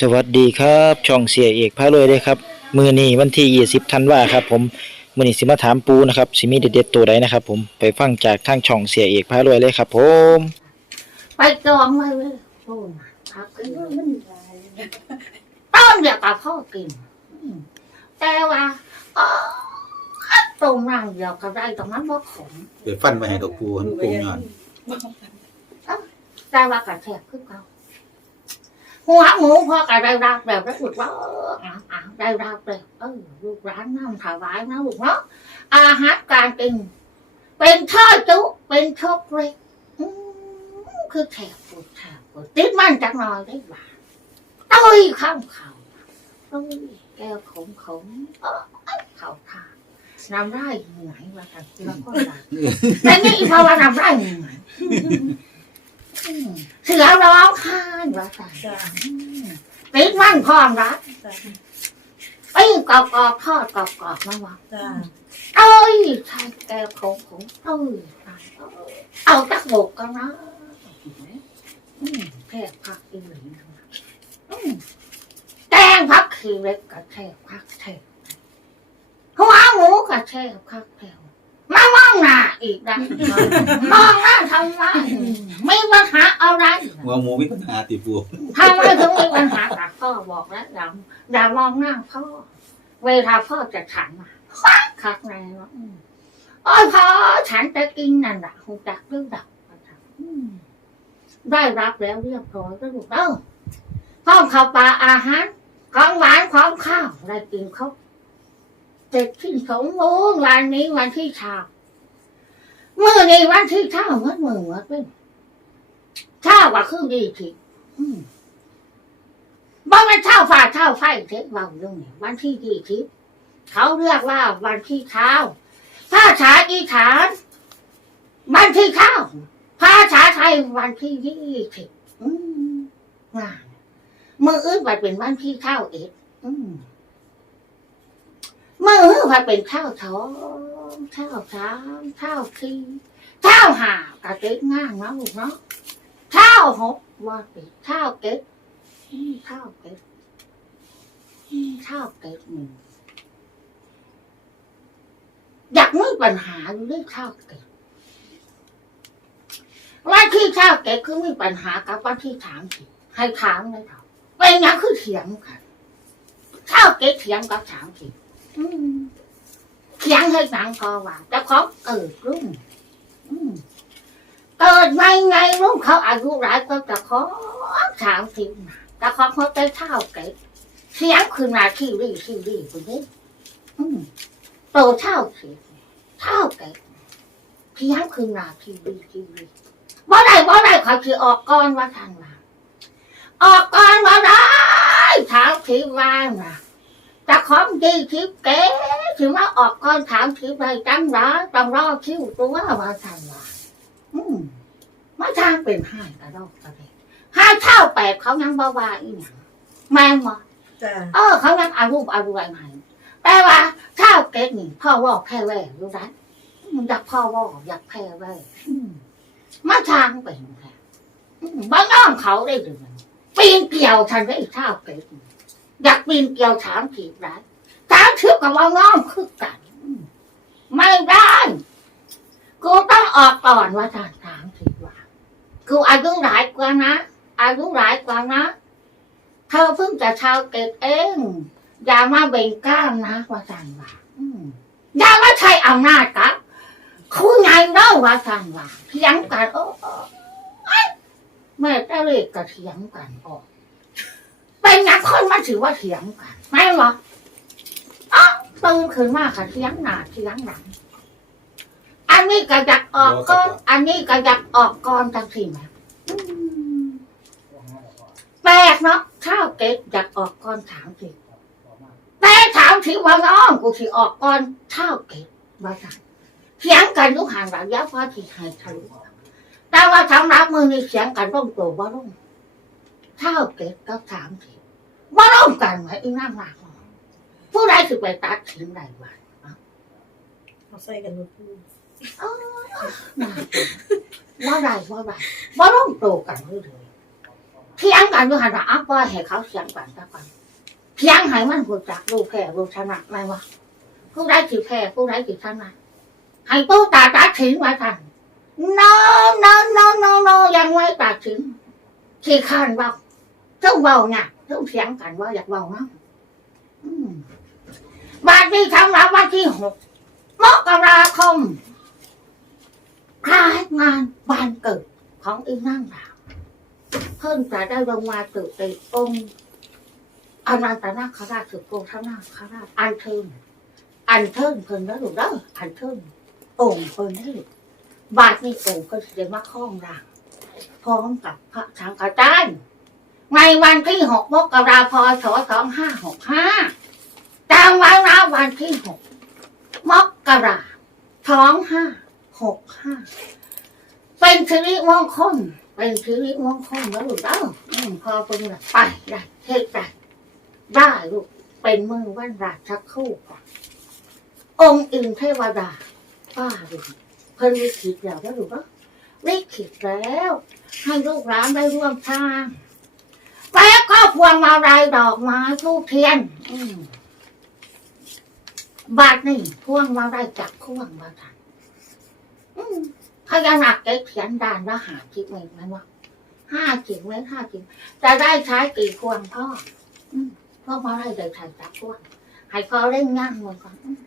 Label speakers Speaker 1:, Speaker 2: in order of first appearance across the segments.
Speaker 1: สวัสดีครับ ช่องเสียเอกพาเลยเด้อครับ มือนี้วันที่20ธันวาครับผมมือนี้สิมาถามปูนะครับสิมีเด็ดๆตัวใดนะครับ ผมไปฟังจากทางช่องเสียเอกพาเลยเลยครับ ผม
Speaker 2: ไปจองไว้เลยโอ้มาพักกินต้นเดียวกับพ่อกินอืมแต่ว่าอ๋อตรงนั่งเดียวก็ได้ตรงนั้นว่าขม
Speaker 3: ไปฟันไปให้ดอกปูหันปูย้อน
Speaker 2: แต่ว่ากระแทกขึ้นเขา หัวหมูพ่อก็ได้รับแบบได้อุดว่าอะอะได้รับเลยเออลูกร้านน้ำถวายนะลูกเนาะอาหารการกินเป็นช่อจุเป็นชกเล็กอืมคือแถบปวดแถบปวดติดมันจักหน่อยได้บ่าตุ้ยข้ามเขาตุ้ยแก้วขมขมเออเข่าทางน้ำไร่เหนื่อยมากันแล้วก็หลับแต่นี่เพราะว่าน้ำไร่เหนื่อยอืม เสือร้องไห้ว่าแต่ติดมันพร้อมรักเอ้ยกอบกอบทอดกอบกอบนะวะ
Speaker 4: จ้า
Speaker 2: เอ้ยใช่แก้วขมขอ้ยใช่เอ้ยเอาตักบกกันนะแทบพักอีหลีแกงพักขี้เล็กกับแทบพักแทบหัวหมูกับแทบพักแถวมามองหนา อีกนะมองหน้าทำไมไม่ปัญหาอะไร
Speaker 3: หัวหมูมีปัญหาติปู
Speaker 2: ทำไมถึงมีปัญหากับพ่อบอกแล้วอย่าอย่ามองหน้าพ่อเวลาพ่อจะฉันมาคักในว่าอืมโอ้ยพ่อฉันจะกินนั่นแหละคงจักเรื่องดับอืมได้รับแล้วเรียบร้อยก็ถูกต้องห้องข้าวปลาอาหารของหวานของข้าวได้กินเขาเสร็จที่สมบูรณ์วันนี้วันที่เช้าเมื่อนี้วันที่เช้าเมื่อเมื่อเมื่อเป็นเช้าว่าคือดีทีบ่แมันเช่าฟ้าเช่าไฟเท็เบาเรื่องนี้วันที่ยี่สิบเขาเรียกว่าวันที่เช้าภาษาอีสานวันที่เช้าภาษาไทยวันที่ยี่สิบอืมงานมืออื่นไปเป็นวันที่เช้าเอ็ดอืม มืออื่นไปเป็นเช้าสองเช้าสามเช้าสี่เช้าห้ากระเต็กง่างเนาะลูกเนาะเท่าหกว่าไปเท่าเก็ดอืมเท่าเก็ดอืมเท่าเก็ดหนึ่งอยากมีปัญหาเรื่องเท่าเก็ดว่าที่เท่าเก็ดคือมีปัญหากับว่าที่ถามสิให้ถามเลยเถอะเป็นอยังคือเถียงกันเท่าเก็ดเถียงกับถามสิอืม เถียงให้หนังพอว่าแต่เขาเกิดรุ่งเกิดไม่ไงลูกเขาอายุหลายก็จะขอสามสิบนะแต่ขอเขาไปเท่าเก๋เสียงคือนาที่รีที่รีคนนี้โตเท่าสิเท่าเก๋เสียงคือนาที่รีที่รีบ่ได้บ่ได้เขาคือออกก้อนว่าทันว่าออกก้อนว่าได้ถามทีว่านะ แต่ของดีทิพเก๋ถือว่าออกก้อนถามทีไปจังหรอต้องรอคิวตัวว่าทันว่าอืมมาทางเป็นห้ากระดอกกระเดกห้าเท่าแปดเขายังบ่ว่าอีหยังแม่งบ่
Speaker 4: จ้า
Speaker 2: เออ เขายังอารูปอารวยใหม่แต่ว่าเท่าเก๊กนี่พ่อว่าแพ้แว่รู้ได้อืมอยากพ่อว่าอยากแพ้แว่อืมมาทางเป็นแท้อืมบ้านน้องเขาได้หรือมันปีนเกี่ยวทันได้เท่าเก๊กนี่ อยากปีนเกี่ยวถามถีบได้ถามถีบกับว่าน้องคือกัน ไม่ได้กูต้องออกก่อนว่าทางถามสิว่ากูอายุหลายกว่านะอายุหลายกว่านะเธอเพิ่งจะชาวเก็บเองอย่ามาเบ่งกล้ามนะว่าทางว่าอย่ามาใช้อำนาจกับคุณไงเล่าว่าทางว่าเถียงกันโอ้โอ้เอ้ยแม่ตะเลกก็เถียงกันออก เป็นอย่างคนมาถือว่าเถียงกันไม่หรออ๋อตื่นขึ้นมาค่ะเถียงหน้าเถียงหลังอันนี้ก็อยากออกก่อนอันนี้ก็อยากออกก่อนจังสิแม่อืมแปลกเนาะข้าวเก็บอยากออกก่อนถามสิแต่ถามสิว่าน้องกูสิออกก่อนข้าวเก็บว่าสั่งเสียงกันอยุห่างหลังยาฟ้าที่ให้ทะลุแต่ว่าสำหรับมือนี่เสียงกันร่มตัวว่าร่มข้าวเก็บก็ถามสิ ว่าร่มกันไหมอีนั่งหลักผู้ใดสิไปตัดสินใดวะ
Speaker 4: เขาใส่กันหมดพูด
Speaker 2: ว่าไรว่าไรว่าร่มโตกันเลยเลยเทียงกันอยู่หันละอัปว่าให้เขาเสียงกันสักกันเทียงให้มันหูจักรู้แพ้รู้ชนะไม่ว่าผู้ใดถือแพ้ผู้ใดถือชนะให้ผู้ตาตัดถินมาทัน no no no no no ยังไม่ตัดถินที่ข้านเบาเจ้าเบาเนี่ย เจ้าเสียงกันว่าอยากเบาเนาะอืมบาทที่ทำรับวันที่หกมกราคมคล้ายงานวันเกิดของอีนั่งดาวเพิ่งจะได้ลงมาตึกในองค์อนันตนาคราชสุโกธนาคราชอันเทินอันเทินเพิ่นแล้วถูกแล้วอันเทินองค์เพิ่นให้บาทนี้องค์ก็จะมาคล้องร่างพร้อมกับพระสังฆจารย์ ในวันที่หกมกราพศสองห้าหกห้าจำไว้นะวันที่หกมกราสองห้าหกห้าเป็นสิริมงคลเป็นสิริมงคลแล้วลูกเด้ออืมพอเป็นไปได้เฮ็ดได้ได้ลูกเป็นมือวันราชคู่ก่อนองค์อื่นเทวดาป้าลูกเพิ่นวิคิดแล้วแล้วลูกเด้อวิคิดแล้ว ให้ลูกหลานได้ร่วมทาง ก็พวงมาลัยดอกไม้ทูบเทียนอืมบาทนี่พ่วงมาได้จากพ่วงมาทันอืมพญานาคแกเขียนดานแล้วหาจิตเมตรไหมวะห้าจิตเมตรห้าจิตจะได้ใช้กี่พวงพ่ออืมพ่อมาได้เลยใช้จากพ่วงให้เขาเล่นย่างมันก่อนอืม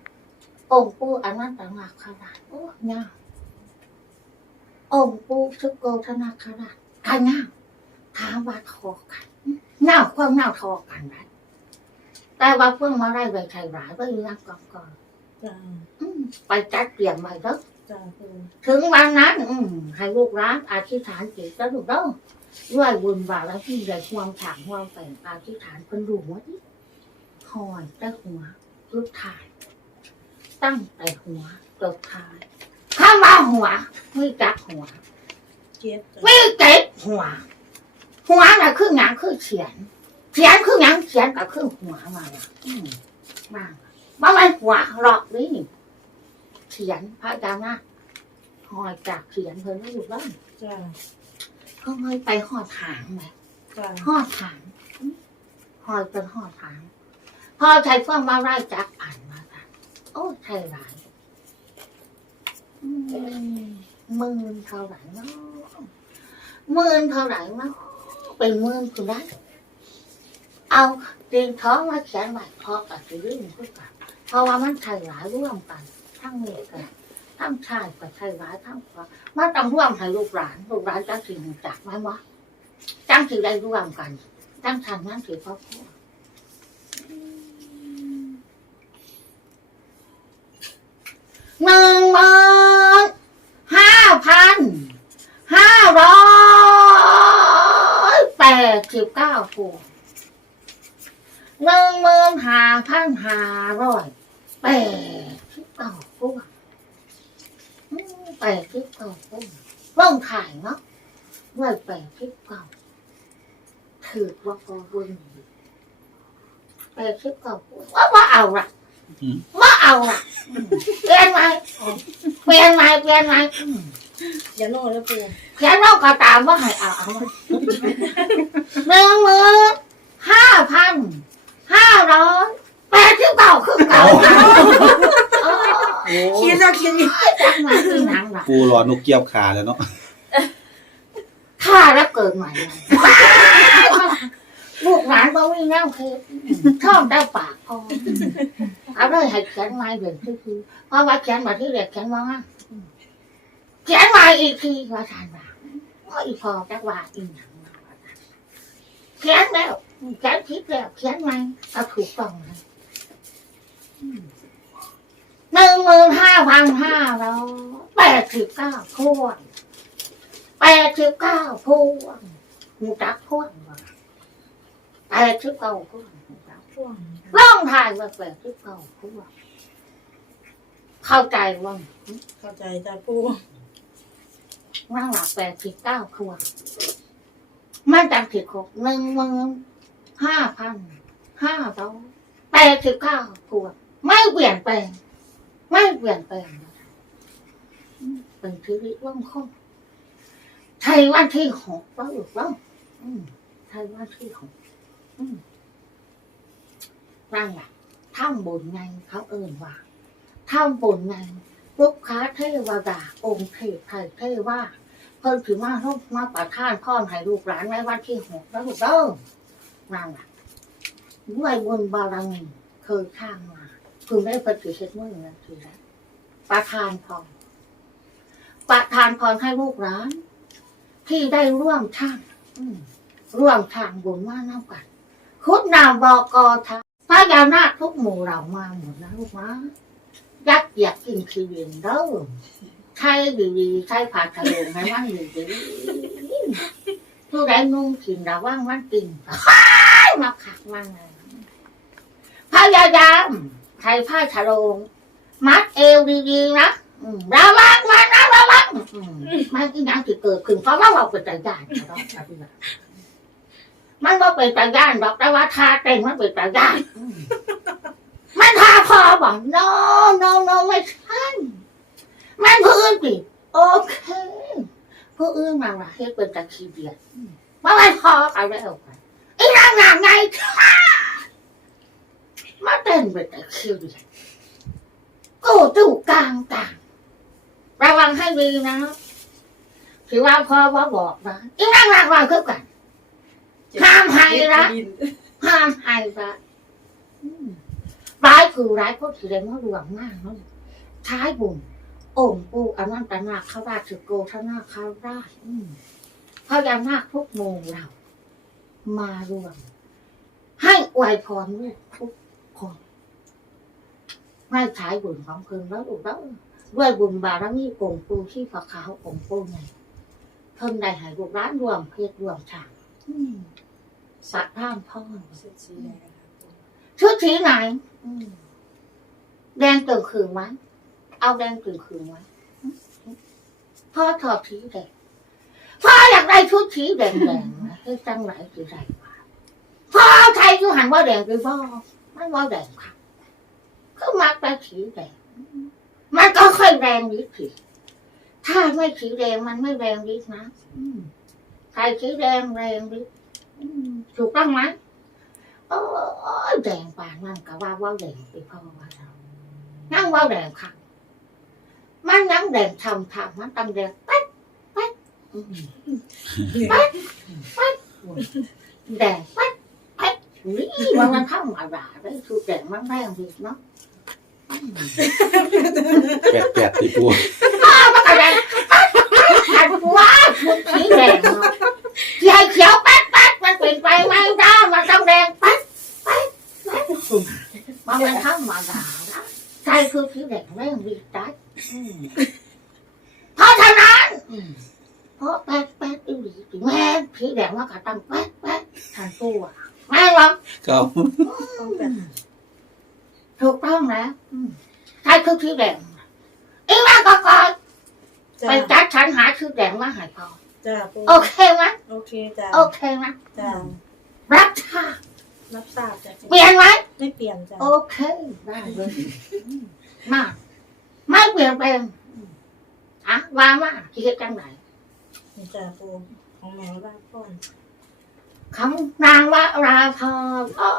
Speaker 2: องค์ปู่อันนั้นต่างหากขนาดโอ้ย่างองค์ปู่ชุกโกธนาคราชกันย่างถามว่าทอกันอืม เงาความเงาทอกันได้แต่ว่าเพิ่งมาได้ใบไทยหลายก็ยังก่อนก่อน
Speaker 4: จ้า
Speaker 2: อืมไปจัดเตรียมไว้แล้ว
Speaker 4: จ้าปู
Speaker 2: ถึงวันนั้นอืมให้ลูกร้านอธิษฐานจิตแล้วลูกเด้อด้วยบุญบารมีใหญ่ความฉางความแต่งอธิษฐานเป็นดูหัวที่หอยแต่หัวลูกถ่าย ตั้งแต่หัวจบท้ายข้ามาหัวไม่จักหัว
Speaker 4: เก็บจ้า
Speaker 2: ไม่เก็บหัว หัวน่ะคือหยังคือเขียนเขียนคือหยังเขียนก็คือหัวมาน่ะอืมมาบ่แม่นหัวหรอกนี่เขียนพระอาจารย์นะหอยจากเขียนเพิ่นไม่อยู่บ้านก็ไม่ไปหอดถางไหมหอดถางหอยเป็นหอดถางพอใช้ฟังมาไล่จักอ่านมาค่ะโอ้ใช่หลายมื่นเท่าไหร่เนาะมื่นเท่าไหร่เนาะ เป็นมื่นคุณได้เอาเรียนท้องมาเขียนไว้พอกับจะยื่นขึ้นกันเพราะว่ามันใช่หลายร่วมกัน ทั้งเมฆกันทั้งชายกับชายหลายทั้งขวามันต้องร่วมให้ลูกหลานลูกหลานจังสิ่งจักไหมวะจังสิ่ได้ร่วมกันจังทำนั่นสิพ่อพ่อหนึ่งหมื่นห้าพันห้าร้อย ดสิบเก้าพวงหนึ่งหมื่นห้าพันห้าร้อยแปดสิบเก้าพวงอืมแปดสิบเก้าพวงเริ่มถ่ายเนาะด้วยแปดสิบเก้าถือว่าก็บุญแปดสิบเก้าพวงว่าว่าเอาละว่าเอาละเปลี่ยนไหมเปลี่ยนไหมเปลี่ยนไหม อืม
Speaker 4: อย่าโน่แล้วปู
Speaker 2: เขียนเราก็ตามว่าให้เอาเอามาหนึ่งหมื่นห้าพันห้าร้อยแปดสิบเก้าคือเก่าเออ
Speaker 3: โอ้
Speaker 4: คิดแล้วคิดอีก
Speaker 2: จังมาคือหนังหนัง
Speaker 3: ปูหลอดนกเกี้ยวขาแล้วเนาะ
Speaker 2: ฆ่าแล้วเกิดใหม่เลยลูกหลานบ่มีแนวคือชอบได้ปากพอเอาเลยให้เขียนไม้เด่นคือคือเพราะว่าเขียนมาที่เด็กเขียนว่า เขียนมาอีกทีว่าทานว่าว่าอีพอจักว่าอีหนังว่าทานเขียนแล้วเขียนผิดแล้วเขียนใหม่ก็ถูกต้องนะหนึ่งหมื่นห้าพันห้าร้อยแปดสิบเก้าพวงแปดสิบเก้าพวงหูจักพวงว่าแปดสิบเก้าพวงหูจัก
Speaker 4: พวง
Speaker 2: ร่องถ่ายว่าแปดสิบเก้าพวงเข้าใจว่า
Speaker 4: เข้าใจจ้าปู
Speaker 2: ร่างหลักแปดสิบเก้าพวมันจำผิดครบหนึ่งหมื่นห้าพันห้าร้อยแปดสิบเก้าพวไม่เปลี่ยนแปลงไม่เปลี่ยนแปลงเป็นชีวิตว่องคงไทยวันที่หกว่าหรือว่าอืมไทยว่าที่ของอืมนั่นแหละถ้ำบุญไงเขาเอ่นว่าถ้ำบุญไงลูกค้าเทวดาองค์เทพไทยเทว่า เพิ่นถือมาลูกมาประทานพ่อให้ลูกหลานในวันที่หกแล้วลูกเด้อนั่นแหละด้วยบุญบารมีเคยข้างมาคือได้ปฏิเสธมื่อนั้นคืออะไรประทานพรประทานพรให้ลูกหลาน ที่ได้ร่วมทางร่วมทางบุญมาน้ำกันคุดนามบอกอทางพระยานาทุกหมู่เรามาหมดนะลูกนะยักษ์อยากกินคือเวียนเด้อ ใช่ดีๆใช่ผ่าทะเลให้มันดีๆผู้ใดนุ่งกินระว่างมันกินมาขักมันเลยพยายามใช้ผ้าฉลงมัดเอวดีๆนะระวังมันนะระวังมันที่ยังจะเกิดขึ้นเพราะว่าเราเป็นใจยานเราต้องปฏิบัติมันว่าเป็นตาย่านบอกแต่ว่าทาเต็งมันเป็นตาย่านอืมมันทาพอบอก no no no ไม่ใช่ มันผู้อื่นปิโอเคผู้อื่นมาว่าเฮ็ดเป็นตะขี้เดียดอืมว่ามันพอกันแล้วกันอีนางนางไงค่ะมาเต้นเป็นตะขี้เดียดกูจู่กลางกลางระวังให้ดีนะถือว่าพ่อว่าบอกนะอีนางนางว่าคือกันห้ามให้นะห้ามให้ละอืมร้ายคือร้ายเพราะถือแรงว่ารวมมากเนาะท้ายบุญ องค์ปู่อนันตนาคราชสุโกธนาคาราชพญานาคทุกโมงเรา มารวม ให้อวยพรลูกทุกคนไม่ใช้บุญของเพิ่นแล้วลูกแล้วด้วยบุญบารมีองค์ปู่ที่ฝาขาวองค์ปู่ไงเพิ่นได้ให้ลูกร้านรวมเพศรวมฉากสัตว์ร่างพ่อ
Speaker 4: เสร็จสีแดงค่ะปู
Speaker 2: ชุดสีไหนแดงตึงคืนไหม เอาแดงตึงคืนไหมพ่อถอดสีแดงพ่ออยากได้ชุดสีแดงแดงนะให้จังไหนสีแดงมาพ่อใครยูหันว่าแดงไปพ่อไม่ว่าแดงค่ะคือมักแต่สีแดงมันก็ค่อยแรงนิดสิถ้าไม่สีแดงมันไม่แรงนิดนะใครสีแดงแรงนิดถูกต้องไหมโอ้แดงป่านนั่นก็ว่าว่าแดงไปพ่อว่าเรานั่งว่าแดงค่ะ มันยังแดงทำทำมันต้องแดงปั๊ดปั๊ดอืมปั๊ดปั๊ดแดงปั๊ดปั๊ดนี่ว่ามันทำอะไรได้ถูกแดงมันแรงดีเนาะอืม
Speaker 3: แปดแปดติปู
Speaker 2: มันก็แดงปั๊ดปั๊ดขันว่าชุดสีแดงเนาะสีเขียวปั๊ดปั๊ดมันเป็นไปไม่ได้มันต้องแดงปั๊ด มันเป็นธรรมดานะใจคือสีแดงไม่มีใจอืมเพราะฉะนั้นอืมเพราะแป๊ดแป๊ดอีหลีแม่สีแดงว่าก็ต้องแป๊ดแป๊ดทันตัวแม่ห รอก
Speaker 3: เขา
Speaker 4: ต้องแบบ
Speaker 2: ถูกต้องแล้วอืมใจคือสีแดงอีแม่ก็ก่อน
Speaker 4: จ้า
Speaker 2: ไปจัดฉันหาสีแดงมาให้พอ
Speaker 4: จ้าปู
Speaker 2: โอเคไหม
Speaker 4: โอเคจ้า
Speaker 2: โอเคไหม
Speaker 4: จ้า
Speaker 2: รับชา
Speaker 4: รับทราบจ้า
Speaker 2: เปลี่ยนไหม
Speaker 4: ไม่เปลี่ยนจ้า
Speaker 2: โอเคได้เลยอืมมาไม่เปลี่ยนแปลงอืมอะว่ามาที่เฮ็ดจังไหน
Speaker 4: นี่จ้าปูของแมวบ้านพ่อน
Speaker 2: คำนางว่าราพอ้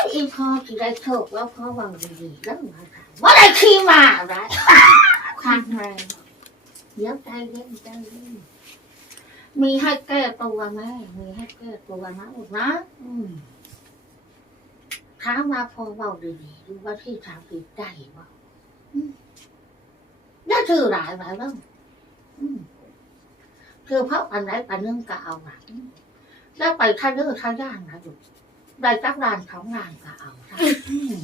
Speaker 2: ยอีพอที่ได้โชคแล้วพ่อวังดีๆแล้วมาถามว่าได้ขี้มาอะไรคันแรงเดี๋ยวใจเย็นใจเย็นมีให้แก้ตัวไหมมีให้แก้ตัวนะลูกนะถามว่าพอเบาดีๆดูว่าที่ถามผิดได้บ่อืมได้ชื่อหลายหลายแล้วอืมคือเพราะอันไหนอันนึงก็เอาหลัง แล้วไปท่าเลือท่าย่างนะลูกได้จักรานของงานก็เอาได้อืม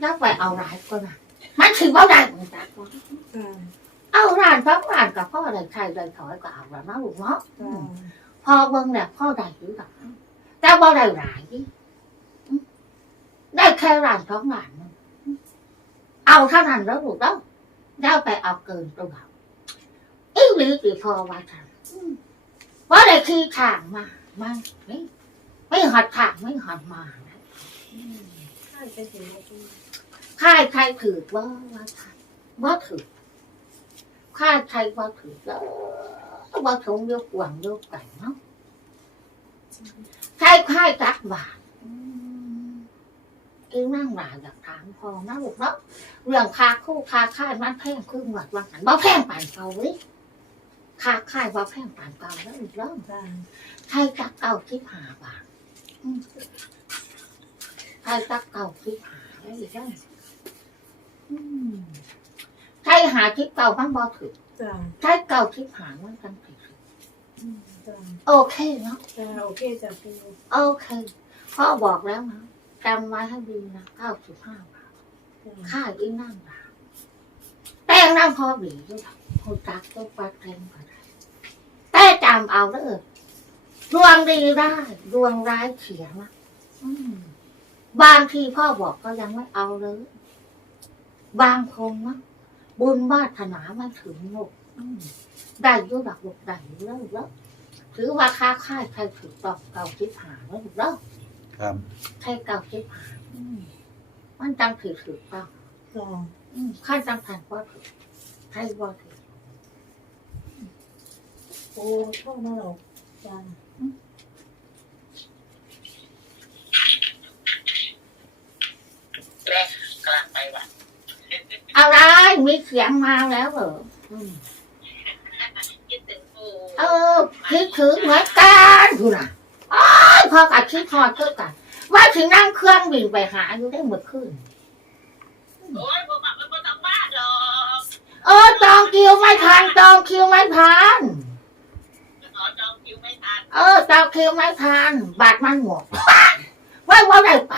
Speaker 2: แล้วไปเอาร้ายก็นะมันถือว่าได้เหมือนกัน
Speaker 4: จ้า
Speaker 2: เอาร้านพักร้านกับพ่อได้ใครได้ถอยก็เอาแล้วนะลูกเนาะ
Speaker 4: จ้า
Speaker 2: พอเบิ่งแหละพ่อได้หรือเปล่าแต่บ่ได้หลายนี่อืมได้แค่ร้านสองร้านนึงเอาเท่านั้นแล้วลูกเนาะแล้วไปเอาเกินตัวอีหลีติพอว่าทำอืมว่าได้ขี้ทางมาไม่ไม่ไม่หัดทางไม่หัดมานะ
Speaker 4: ใค่า
Speaker 2: ยใครถือว่าว่าทำว่าถือค่ายใครว่าถือแล้วว่าทงยกหวังยกไก่เนาะใช่ค่ายจักบาทอืมอีนั่งหลาอยากถามพอนะลูกเนาะเรื่องคาคู่คาค่ายมันแพงขึ้นหวัดว่าหันบ่แพงปานเก่าเว้ย คาค่ายบ่แพงปานเก่าแล้วอีกเริ่ม
Speaker 4: จ้า
Speaker 2: ใช่จักเก่าที่หาบาทอืมใช่จักเก่าที่หาแล้วอีกเริ่มอืมใช่หาที่เก่ามันบ่ถึง
Speaker 4: จ้า
Speaker 2: ใช่เก่าที่หามันกันถึง
Speaker 4: อืมจ้า
Speaker 2: โอเคเนาะ
Speaker 4: จ้าโอเคจ้าปู
Speaker 2: โอเคพ่อบอกแล้วนะจำไว้ให้ดีนะเก้าสิบห้าบาท
Speaker 4: จ้า
Speaker 2: ค่าอีนั่งบาทแต่งนั่งพอดีด้วยคุณตักต้องปัดแทงก็ได้ แต่จำเอาเด้อดวงดีได้ ดวงร้ายเสียนะอืมบางทีพ่อบอกก็ยังไม่เอาเลย บางคนนะบุญวาสนาไม่ถึงหนกอืมได้อยุดักบุกได้อยุเลิกแล้วถือว่าค้าค่ายใครถือตอกเก่าทิพหาแล้วถูกแล้ว
Speaker 3: ครับ
Speaker 2: ใช่เก่าทิพหาอืมมันจังถือถือต้อง
Speaker 4: จ้า
Speaker 2: อืมขั้นจังทันว่าถือใช่ว่าถือ
Speaker 4: ปูชอบมาหรอกจ้า
Speaker 2: อะไรมีเสียงมาแล้วเหรออืมเออคิดถึงเหมือนกันดูนะอ้ายพอกับคิดทอดเท่ากัน ว่าถึงนั่งเครื่องบินไปหาอยู่ได้เมื่อคืน
Speaker 5: โอ้ยบ่มามันบ่ต้องบ้านหรอก
Speaker 2: เออจองคิวไม่ทันจองคิวไม่ทัน
Speaker 5: ขอจองคิวไม่ทั
Speaker 2: เออจองคิวไม่ทันบัตรมันหมดว่าว่าได้ไป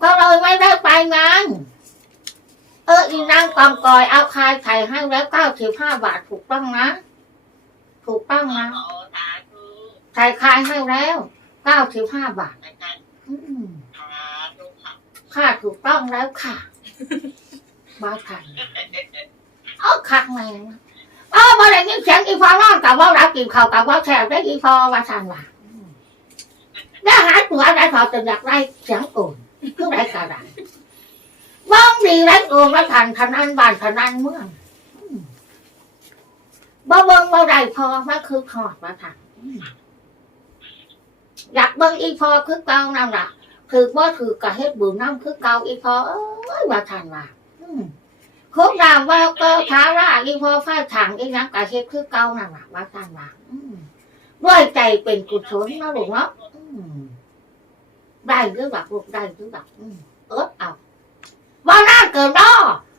Speaker 2: ก็เลยไม่ได้ไปงานเอออีนางกองกอยเอาคายไข่ให้แล้วเก้าสิบห้าบาทถูกต้องนะ ถูกต้องนะไข่คายให้แล้วเก้าสิบห้าบาท
Speaker 5: ค่ะ
Speaker 2: ค่าถูกต้องแล้วค่ะบ้าทันเอาคักแมง เออมาได้ยินเสียงอีพอนอนกับว่ารับกินข้าวกับว่าแฉได้อีพอว่าทันว่าอืมแล้วหาตัวอะไรพอจะอยากได้เสียงอุ่นคือไรกระไรบ้องดีไรโอนว่าทันทนันบ้านทนันเมืองบ่เบิ่งบ่ได้พอมันคือขอดว่าทันอยากเบิ่งอีพอคือเก่านั่นล่ะถือว่าถือกระเฮ็ดบุญน้ำคือเก่าอีพอเอ้ยว่าทันว่าอืม คบนามว่าก็ท้าร่าอีพอฟ้าถังอีนักกะเฮ็ดคือเก่าหนั่นล่ะว่าทันว่าอืมด้วยใจเป็นกุศลนะลูกเนาะได้หรือแบบลูกได้หรือแบบอืมเอิดเอาว่าน่าเกินนอ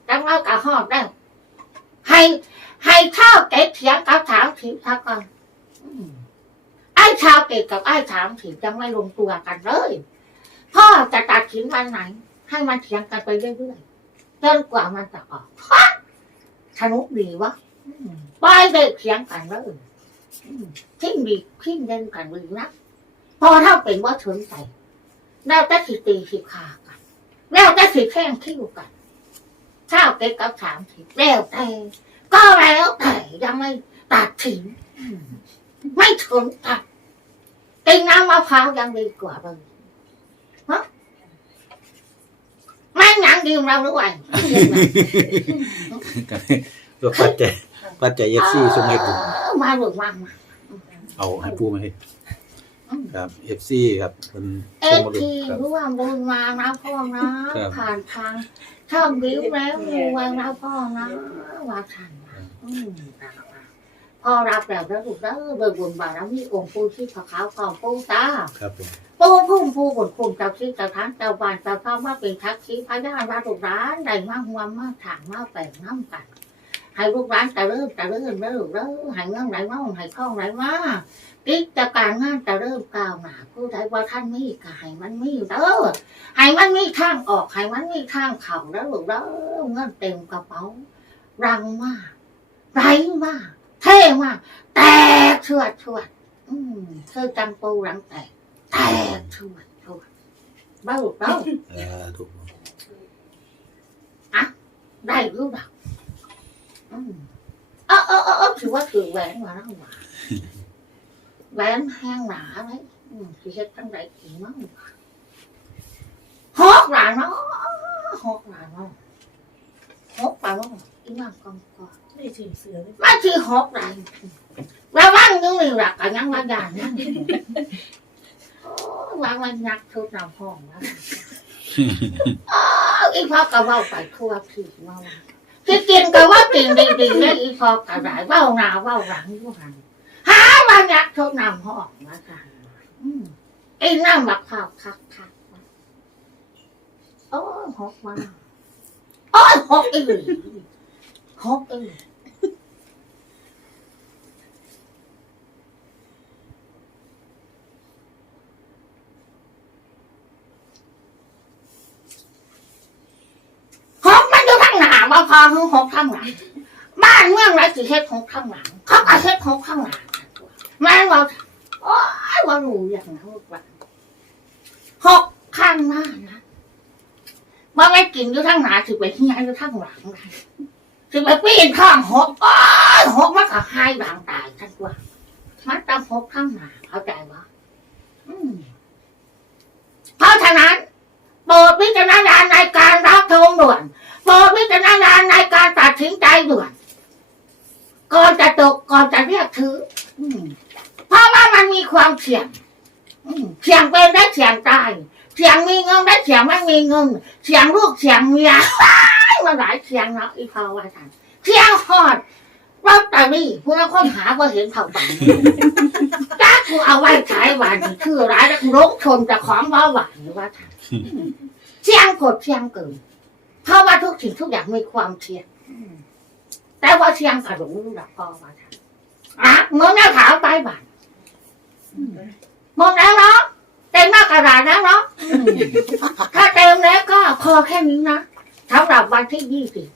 Speaker 2: จังเรากะหอดได้ให้ให้ข้าวเก็บเถียงกับถามถิทักก่อนไอ้ชาวเก็บกับไอ้ถามถิยังไม่ลงตัวกันเลยพ่อจะตัดสินวันไหน ให้มันเถียงกันไปเรื่อยๆ จนกว่ามันจะออกสนุกดีวะไปเด็กเถียงกันเลยอืมทิ้งดีทิ้งเล่นกันดีนะพอเท่าเป็นว่าถึงใจแล้วจะสิตีสิขากัน แล้วจะสิแข่งคิ้วกันข้าวเก็บกับถามสิแล้วแต่ก็แล้วแต่ยังไม่ตัดสินไม่ถึงตัดกินน้ำมะพร้าวยังดีกว่าเลย ไม่ หนังดื่มเราด้วย
Speaker 3: ก็ปัจจัยปัจจัยเอฟซีส่งให้ปู
Speaker 2: มาหรือมามา
Speaker 3: เอาให้ปูมาให้ครับเอฟซีครับมัน
Speaker 2: เอ
Speaker 3: ส่ง
Speaker 2: ฟ
Speaker 3: มาดู
Speaker 2: ที
Speaker 3: ครับ
Speaker 2: ร่วมบุญมานะพ่อนะครับผ่านทางช่องบิ้วแล้วรวยนะพ่อนะว่าทันนะอืม พ่อรับแล้วแล้วถูกแล้วเบิกบุญบารมีองค์ปู่ที่ขาวๆของปู่ตา
Speaker 3: ครับผม
Speaker 2: ปู่พุ่มปู่บุญคุณเจ้าที่เจ้าทานเจ้าบ้านเจ้าข้ามาเป็นทักษีพญานราถูกร้านได้มาหัวมาถางมาแปลงน้ำกันให้ลูกร้านจะเริ่มจะเริ่มเริ่มเริ่มให้เงินไหลมาให้เข้าไหลมากิจการงานจะเริ่มก้าวหน้าผู้ใดว่าท่านมีก็ให้มันมีเด้อให้มันมีทางออกให้มันมีทางเข่าแล้วลูกเด้อเงินเต็มกระเป๋ารังมากไรมาก เท่มากแตกชวดชวดอืมเธอจังปูรังแตกแตกชวดชวดบ้าลูกเด้อ
Speaker 3: เออถูก
Speaker 2: ได้รู้ดักอืมเออเออเออเออถือว่าถือแหวนมาแล้วหว่าแหวนแห้งหนาไหมอืมสิเฮ็ดตั้งแต่กี่มั่งหกหลานเนาะหกหลานเนาะหกไปว่าอีนั่งกองกอน
Speaker 4: ไม่ถึงเสือเลย
Speaker 2: มาที่หกหลานระวังยังมีหลักกันยังว่าอย่านั้นโอ้วางมันนักทุกน้ำห้องนะอีพ่อก็ว้าไปทั่วผิดมาว่าที่กินก็ว่ากินดีๆแล้วอีพ่อก็ได้เว้าหนาว้าหลังอยู่หันหาว่านักทุกน้ำห้องมากันอืมไอ้นั่งบักข้าวคักคักโอ้หกมาโอ้หกอีกหกอีกหกมันอยู่ข้างหน้าบ่ พอคือหกข้างหลังบ้านเมืองไรสิเฮ็ดหกข้างหลัง เขาก็เฮ็ดหกข้างหลังแม่นว่าโอ้ยว่ารู้อย่างนั้นว่าหกข้างหน้านะว่าไม่กินอยู่ข้างหน้าสิไปเฮียอยู่ข้างหลังสิไปปีนข้างหกโอ้ยหกมันก็หายบางตายท่านว่ามันต้องหกข้างหน้าเข้าใจวะอืมเพราะฉะนั้นโปรดพิจารณาในการรับชมด่วน โปรดพิจารณาในการตัดสินใจด่วนก่อนจะตกก่อนจะเรียกถืออเพราะว่ามันมีความเสี่ยงเสี่ยงเป็นได้เสี่ยงตายเสี่ยงมีเงินได้เสี่ยงไม่มีเงินเสี่ยงลูกเสี่ยงเมียมาหลายเสี่ยงเนาะอีพอว่าทันเสี่ยงหอดลอตเตอรี่พวกคนหาว่าเห็นเขาบังจ้ากูเอาไว้ขายหวานคือร้ายแล้วรกชนจะของว่าหวานหรือว่าทันเชียงผดเชียงเกิน เพราะว่าทุกสิ่งทุกอย่างมีความเชียงอืมแต่ว่าเชียงกระดูกดอกพอมาทำอะเมื่อหน้าขาวไปบ้านอืมมองแล้วเนาะเต็มหน้ากระดาษแล้วเนาะอืมถ้าเต็มแล้วก็พอแค่นี้นะสำหรับวันที่ยี่สิบ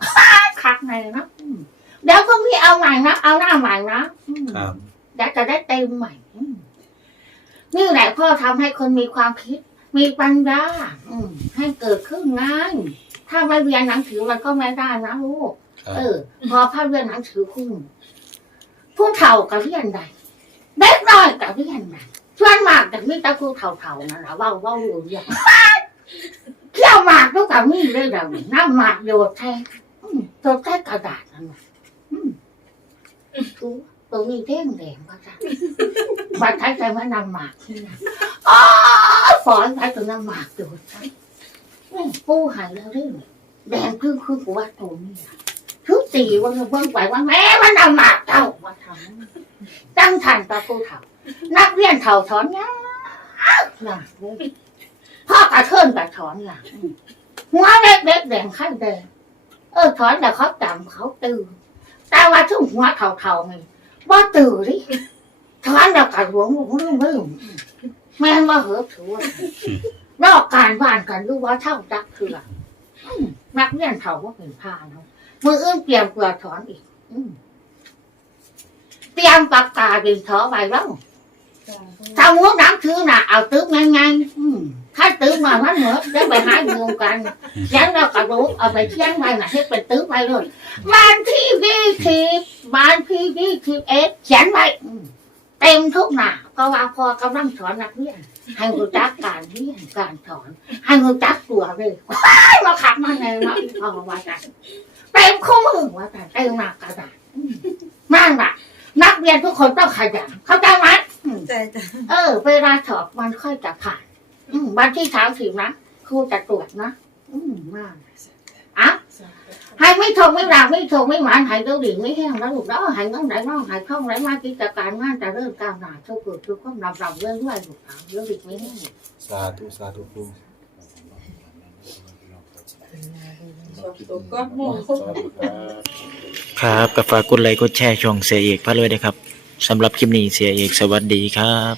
Speaker 2: คักในนะอืมเดี๋ยวก็มีเอาใหม่นะเอาหน้าใหม่นะอืม
Speaker 3: ครับ
Speaker 2: เดี๋ยวจะได้เต็มใหม่อืมนี่แหละพ่อทำให้คนมีความคิด มีปัญญาอืมให้เกิดขึ้นง่าย ถ้าไม่เรียนหนังสือมันก็ไม่ได้นะลูก
Speaker 3: ครับ
Speaker 2: เออ พอพ่อเรียนหนังสือขึ้นผู้เฒ่ากับเรียนใดเด็กน้อยกับเรียนใดส่วนมากจากมีแต่ผู้เฒ่าๆนั่นแหละเว่าเว่ารู้เรื่องเที่ยวหมากต้องกับมีเลยเดี๋ยวนี้น้ำหมากโยดแท้อืมโยดแท้กระดาษนั่นน่ะอืมถูตัวมีเท่งแดงก็จ้ะบัดท้ายใจว่านำหมากที่นั่นอ๋อฝอนท้ายตัวนำหมากโยดใช่ ปูหายแล้วเรื่องแดงคือคือกูว่าตัวนี้อะทุกตีว่าเบิ่งไปว่าแม่มันนำมาเจ้าว่าทำตั้งทันตาผู้เฒ่านักเรียนเฒ่าถอนยากยากเลยพ่อกระเทินกระถอนยากอืมหัวเล็กเล็กแดงขั้นแดงเออถอนแต่เขาจำเขาตื่นแต่ว่าช่วงหัวเฒ่าเฒ่าๆนี่ว่าตื่นดิถอนแล้วกระหลวงหลวงลืมลืมแม่นว่าเหอะถือ ว่ารอกการบ้านกันรู้ว่าเท่าจักคืออะไรอืมนักเรียนเฒ่าว่าเป็นพาเนาะมืออื่นเตรียมเปลือกถอนอีกอเตรียมปากกาดินถอไว้แล้ว
Speaker 4: จ้า
Speaker 2: ถ้าม้วนน้ำถือน่ะเอาตึกง่ายๆถ้าตึกมามันเหมือได้ไปหาเงินกันเขียนแล้วก็รู้เอาไปเขียนไว้น่ะให้เป็นตึกไว้เลยบ้านพี่พี่ทีบ้านพี่พี่ทีเอสเขียนไว้อืม เต็มทุกหน้าก็ว่าพอกำลังสอนนักเรียนให้รู้จักการเรียนการสอนให้รู้จักตัวเลยว้ายมาขับมาในมาอีกพอว่ากันเต็มข้อมือว่ากันเต็มหน้ากระดาษอืมนั่นแหละนักเรียนทุกคนต้องขยันเข้าใจไหมอืม
Speaker 4: ใจจ้า
Speaker 2: เออ เวลาสอบมันค่อยจะผ่านอืมวันที่สามสิบนะครูจะตรวจนะอืมมากอะ ให้ไม่ทงไม่รางไม่ทงไม่หมานใหายเดือดดิ่งไม่แห้งแล้วลูกแล้วหายเงินไหนน้องหายท่องไหนมากิจการงานจะเริ่มก้าวหน้าทุกข์ทุกข์นำเราเรื่อยเรื่อยๆลูกเอาเรื่องดิ่งไม่แห้ง
Speaker 3: สาธุสาธุปู
Speaker 4: ตัวก็โม
Speaker 1: ครับก็ฝากกดไลค์กดแชร์ช่องเสียเอกพระเลยนะครับสำหรับคลิปนี้เสียเอกสวัสดีครับ